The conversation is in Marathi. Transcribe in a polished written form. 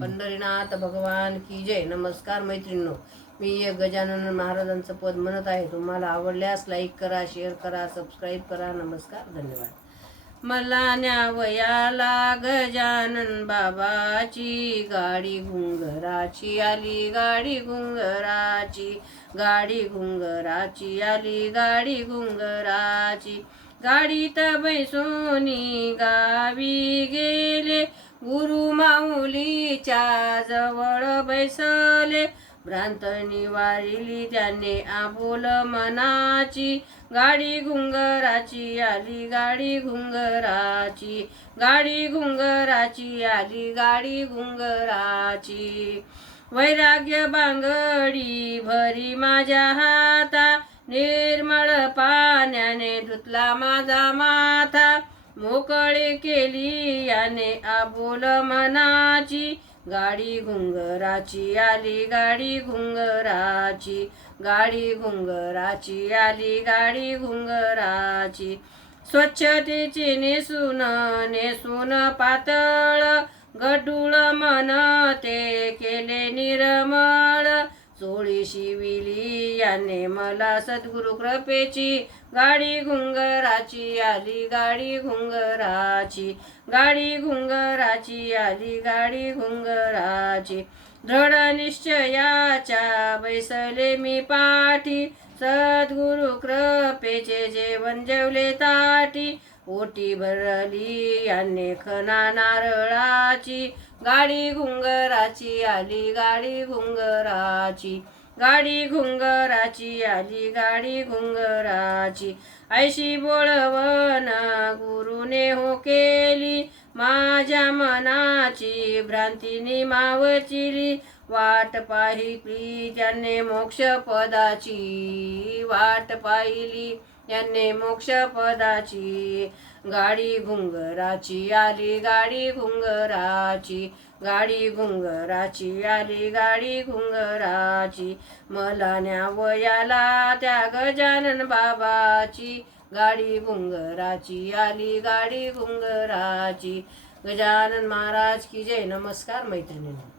पंढरीनाथ भगवान की जय. नमस्कार मैत्रिणींनो, मी एक गजानन महाराजांचं पद म्हणत आहे. तुम्हाला आवडल्यास लाईक करा, शेअर करा, सबस्क्राईब करा. नमस्कार, धन्यवाद. मला न्यावयाला गजानन बाबाची गाडी घुंगराची आली, गाडी घुंगराची, गाडी घुंगराची आली, गाडी घुंगराची. गाडीत बैसोनी गावी गेले, गुरु माऊलीच्या जवळ बैसले. भ्रांत निवारिली त्याने आबोल मनाची, गाडी घुंगराची आली, गाडी घुंगराची, गाडी घुंगराची आली, गाडी घुंगराची. वैराग्य बांगडी भरी माझ्या हाता, निर्मळ पाण्याने धुतला माझा माथा. मोकळे केली याने आबोल मनाची, गाडी घुंगराची आली, गाडी घुंगराची, गाडी घुंगराची आली, गाडी घुंगराची. स्वच्छतेचे नेसून पातळ, गडूळ मन ते केले निर्मळ. चोळी शिविली याने मला सद्गुरु कृपेची, गाडी घुंगराची आली, गाडी घुंगराची, गाडी घुंगराची आली, गाडी घुंगराची. दृढ निश्चयाच्या बैसले मी पाठी, सद्गुरु कृपेचे जेवण जेवले ताटी. ओटी भरली याने खना नारळाची, गाडी घुंगराची आली, गाडी घुंगराची, गाडी घुंगराची आली, गाडी घुंगराची. ऐशी बोळवण गुरुने हो केली, माझ्या मनाची भ्रांती मावचिली. वाट पाहिली त्याने मोक्ष पदाची, वाट पाहिली याने मोक्ष पदाची. गाडी घुंगराची आली, गाडी घुंगराची, गाडी घुंगराची आली, गाडी घुंगराची. मला न्यावयाला त्या गजानन बाबाची, गाडी घुंगराची आली, गाडी घुंगराची. गजानन महाराज की जय. नमस्कार मैत्रिणींनो.